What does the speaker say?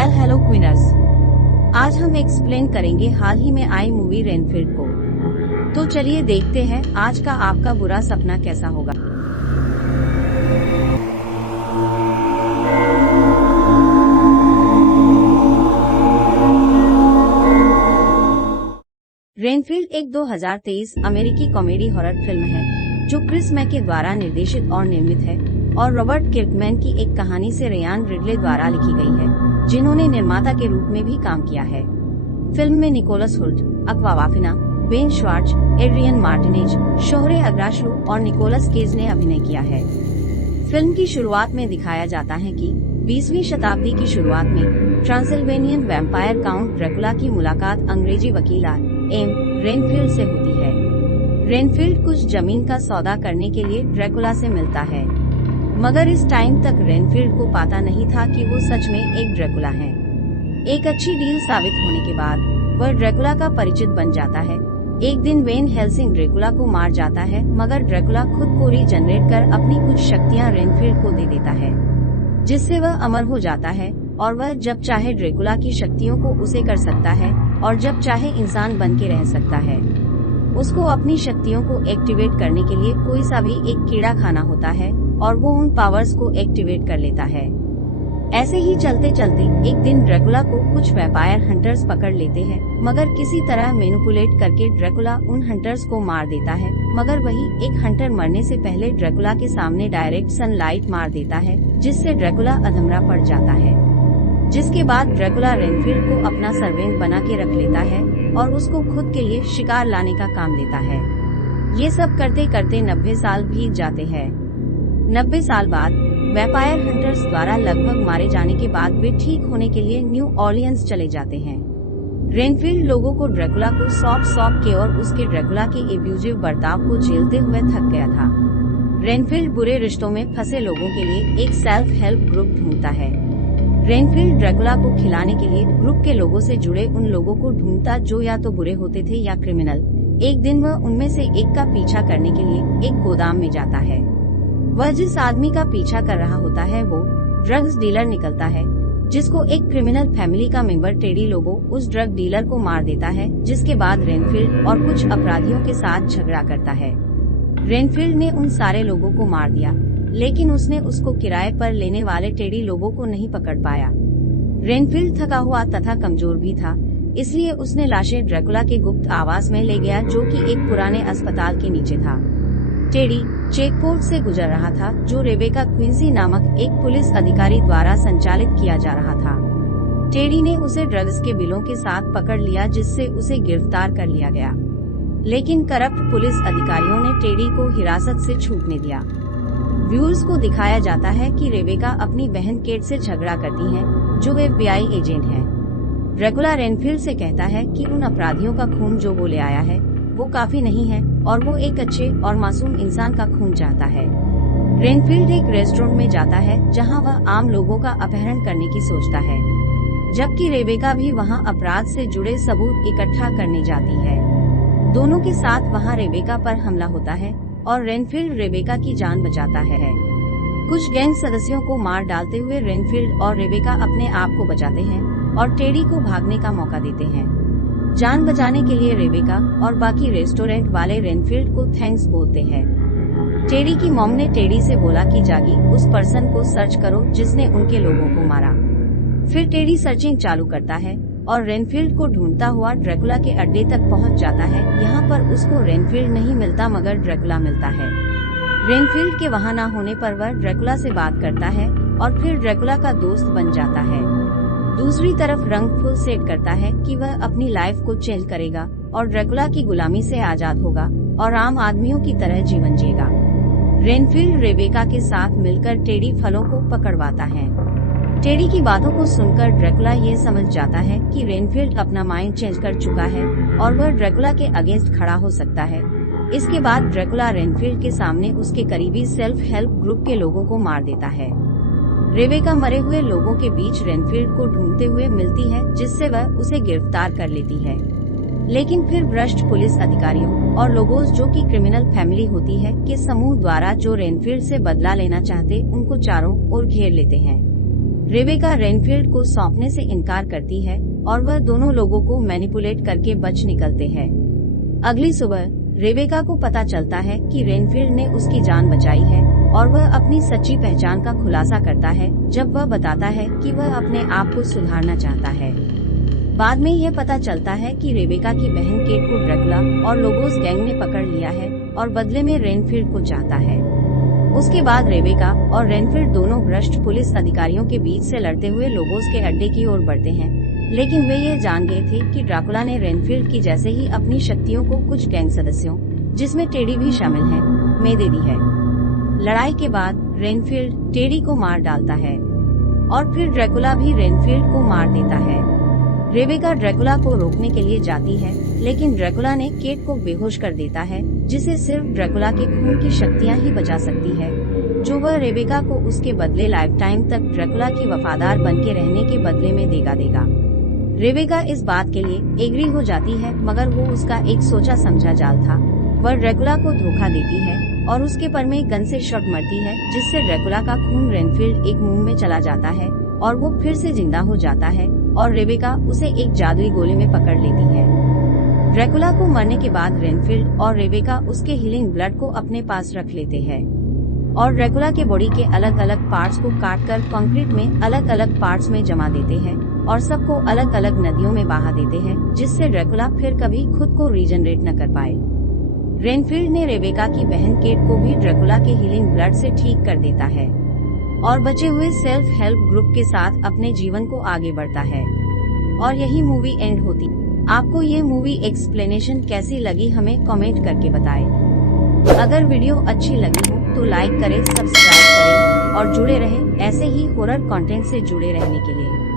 Well hello क्वीनर्स, आज हम explain करेंगे हाल ही में आई मूवी रेनफील्ड को। तो चलिए देखते हैं आज का आपका बुरा सपना कैसा होगा। रेनफील्ड एक 2023 अमेरिकी कॉमेडी हॉरर फिल्म है जो क्रिस मैके द्वारा निर्देशित और निर्मित है और रॉबर्ट किर्कमैन की एक कहानी से रियान रिडले द्वारा लिखी गई है, जिन्होंने निर्माता के रूप में भी काम किया है। फिल्म में Nicholas Hoult, Awkwafina, Ben Schwartz, Adrian Martinez, Shohreh Aghdashloo और निकोलस केज ने अभिनय किया है। फिल्म की शुरुआत में दिखाया जाता है कि 20वीं शताब्दी की शुरुआत में ट्रांसिल्वेनियन वैम्पायर काउंट ड्रैकुला की मुलाकात अंग्रेजी वकील एम रेनफील्ड से होती है। रेनफील्ड कुछ जमीन का सौदा करने के लिए ड्रैकुला से मिलता है, मगर इस टाइम तक रेनफील्ड को पता नहीं था कि वो सच में एक ड्रैकुला है। एक अच्छी डील साबित होने के बाद वह ड्रैकुला का परिचित बन जाता है। एक दिन वेन हेल्सिंग ड्रैकुला को मार जाता है, मगर ड्रैकुला खुद को रीजनरेट कर अपनी कुछ शक्तियां रेनफील्ड को दे देता है, जिससे वह अमर हो जाता है और वह जब चाहे ड्रैकुला की शक्तियों को उसे कर सकता है और जब चाहे इंसान बन के रह सकता है। उसको अपनी शक्तियों को एक्टिवेट करने के लिए कोई सा भी एक कीड़ा खाना होता है और वो उन पावर्स को एक्टिवेट कर लेता है। ऐसे ही चलते चलते एक दिन ड्रैकुला को कुछ वैम्पायर हंटर्स पकड़ लेते हैं, मगर किसी तरह मैनिपुलेट करके ड्रैकुला उन हंटर्स को मार देता है। मगर वही एक हंटर मरने से पहले ड्रैकुला के सामने डायरेक्ट सनलाइट मार देता है, जिससे ड्रैकुला अधमरा पड़ जाता है। जिसके बाद ड्रैकुला रेनफील्ड को अपना सर्वेंट बना के रख लेता है और उसको खुद के लिए शिकार लाने का काम देता है। ये सब करते करते 90 साल बीत जाते हैं। 90 साल बाद वैम्पायर हंटर्स द्वारा लगभग मारे जाने के बाद वे ठीक होने के लिए न्यू ऑर्लियंस चले जाते हैं। रेनफील्ड लोगों को ड्रैकुला को सौंप के और उसके ड्रैकुला के एब्यूजिव बर्ताव को झेलते हुए थक गया था। रेनफील्ड बुरे रिश्तों में फंसे लोगों के लिए एक सेल्फ हेल्प ग्रुप ढूंढता है। रेनफील्ड ड्रैकुला को खिलाने के लिए ग्रुप के लोगों से जुड़े उन लोगों को ढूंढता जो या तो बुरे होते थे या क्रिमिनल। एक दिन वह उनमें से एक का पीछा करने के लिए एक गोदाम में जाता है। वह जिस आदमी का पीछा कर रहा होता है वो ड्रग्स डीलर निकलता है, जिसको एक क्रिमिनल फैमिली का मेंबर टेडी लोबो उस ड्रग डीलर को मार देता है। जिसके बाद रेनफील्ड और कुछ अपराधियों के साथ झगड़ा करता है। रेनफील्ड ने उन सारे लोगों को मार दिया, लेकिन उसने उसको किराए पर लेने वाले टेडी लोबो को नहीं पकड़ पाया। रेनफील्ड थका हुआ तथा कमजोर भी था, इसलिए उसने लाशें ड्रैकुला के गुप्त आवास में ले गया, जो कि एक पुराने अस्पताल के नीचे था। टेडी चेकपोस्ट से गुजर रहा था, जो रेबेका क्विंसी नामक एक पुलिस अधिकारी द्वारा संचालित किया जा रहा था। टेडी ने उसे ड्रग्स के बिलों के साथ पकड़ लिया, जिससे उसे गिरफ्तार कर लिया गया। लेकिन करप्ट पुलिस अधिकारियों ने टेडी को हिरासत से छूटने दिया। व्यूअर्स को दिखाया जाता है कि रेबेका अपनी बहन केट से झगड़ा करती है, जो FBI एजेंट है। ड्रैकुला रेनफील्ड से कहता है कि उन अपराधियों का खून जो वो ले आया है वो काफी नहीं है और वो एक अच्छे और मासूम इंसान का खून चाहता है। रेनफील्ड एक रेस्टोरेंट में जाता है जहां वह आम लोगों का अपहरण करने की सोचता है, जबकि रेबेका भी वहां अपराध से जुड़े सबूत इकट्ठा करने जाती है। दोनों के साथ वहां रेबेका पर हमला होता है और रेनफील्ड रेबेका की जान बचाता है। कुछ गैंग सदस्यों को मार डालते हुए रेनफील्ड और रेबेका अपने आप को बचाते हैं और टेडी को भागने का मौका देते हैं। जान बचाने के लिए रेबेका और बाकी रेस्टोरेंट वाले रेनफील्ड को थैंक्स बोलते हैं। टेडी की मॉम ने टेडी से बोला कि जागी उस पर्सन को सर्च करो जिसने उनके लोगों को मारा। फिर टेडी सर्चिंग चालू करता है और रेनफील्ड को ढूंढता हुआ ड्रैकुला के अड्डे तक पहुंच जाता है। यहाँ पर उसको रेनफील्ड नहीं मिलता, मगर ड्रैकुला मिलता है। रेनफील्ड के वहाँ न होने पर वह ड्रैकुला से बात करता है और फिर ड्रैकुला का दोस्त बन जाता है। दूसरी तरफ रंग फुल सेट करता है कि वह अपनी लाइफ को चेंज करेगा और ड्रैकुला की गुलामी से आजाद होगा और आम आदमियों की तरह जीवन जिएगा। रेनफील्ड रेबेका के साथ मिलकर टेडी फलों को पकड़वाता है। टेडी की बातों को सुनकर ड्रैकुला ये समझ जाता है कि रेनफील्ड अपना माइंड चेंज कर चुका है और वह ड्रैकुला के अगेंस्ट खड़ा हो सकता है। इसके बाद ड्रैकुला रेनफील्ड के सामने उसके करीबी सेल्फ हेल्प ग्रुप के लोगों को मार देता है। रेबेका मरे हुए लोगों के बीच रेनफील्ड को ढूंढते हुए मिलती है, जिससे वह उसे गिरफ्तार कर लेती है। लेकिन फिर भ्रष्ट पुलिस अधिकारियों और लोगों जो कि क्रिमिनल फैमिली होती है के समूह द्वारा जो रेनफील्ड से बदला लेना चाहते उनको चारों ओर घेर लेते हैं। रेबेका रेनफील्ड को सौंपने से इनकार करती है और वह दोनों लोगों को मैनिपुलेट करके बच निकलते हैं। अगली सुबह रेबेका को पता चलता है कि रेनफील्ड ने उसकी जान बचाई है और वह अपनी सच्ची पहचान का खुलासा करता है जब वह बताता है कि वह अपने आप को सुधारना चाहता है। बाद में यह पता चलता है कि रेबेका की बहन केट को ड्रैकुला और लोबोस गैंग ने पकड़ लिया है और बदले में रेनफील्ड को चाहता है। उसके बाद रेबेका और रेनफील्ड दोनों भ्रष्ट पुलिस अधिकारियों के बीच से लड़ते हुए लोबोस के अड्डे की ओर बढ़ते हैं, लेकिन वे ये जान गए थे कि ड्रैकुला ने रेनफील्ड की जैसे ही अपनी शक्तियों को कुछ गैंग सदस्यों, जिसमें टेडी भी शामिल है, में दे दी है। लड़ाई के बाद रेनफील्ड टेडी को मार डालता है और फिर ड्रैकुला भी रेनफील्ड को मार देता है। रेबेका ड्रैकुला को रोकने के लिए जाती है, लेकिन ड्रैकुला ने केट को बेहोश कर देता है, जिसे सिर्फ ड्रैकुला के खून की शक्तियां ही बचा सकती है, जो वह रेबेका को उसके बदले लाइफ टाइम तक ड्रैकुला की वफादार बन के रहने के बदले में देगा। रेबेका इस बात के लिए एग्री हो जाती है, मगर वो उसका एक सोचा समझा जाल था। वह ड्रैकुला को धोखा देती है और उसके पर में गन से शॉट मरती है, जिससे ड्रैकुला का खून रेनफील्ड एक मुंह में चला जाता है और वो फिर से जिंदा हो जाता है और रेबेका उसे एक जादुई गोली में पकड़ लेती है। ड्रैकुला को मरने के बाद रेनफील्ड और रेबेका उसके हीलिंग ब्लड को अपने पास रख लेते हैं और ड्रैकुला के बॉडी के अलग अलग पार्ट्स को काटकर कंक्रीट में अलग अलग पार्ट्स में जमा देते हैं और सबको अलग अलग नदियों में बहा देते हैं, जिससे ड्रैकुला फिर कभी खुद को रीजनरेट न कर पाए। रेनफील्ड ने रेबेका की बहन केट को भी ड्रैकुला के हीलिंग ब्लड से ठीक कर देता है और बचे हुए सेल्फ हेल्प ग्रुप के साथ अपने जीवन को आगे बढ़ता है और यही मूवी एंड होती। आपको ये मूवी एक्सप्लेनेशन कैसी लगी हमें कमेंट करके बताएं। अगर वीडियो अच्छी लगी हो तो लाइक करें, सब्सक्राइब करें और जुड़े रहें ऐसे ही हॉरर कंटेंट से जुड़े रहने के लिए।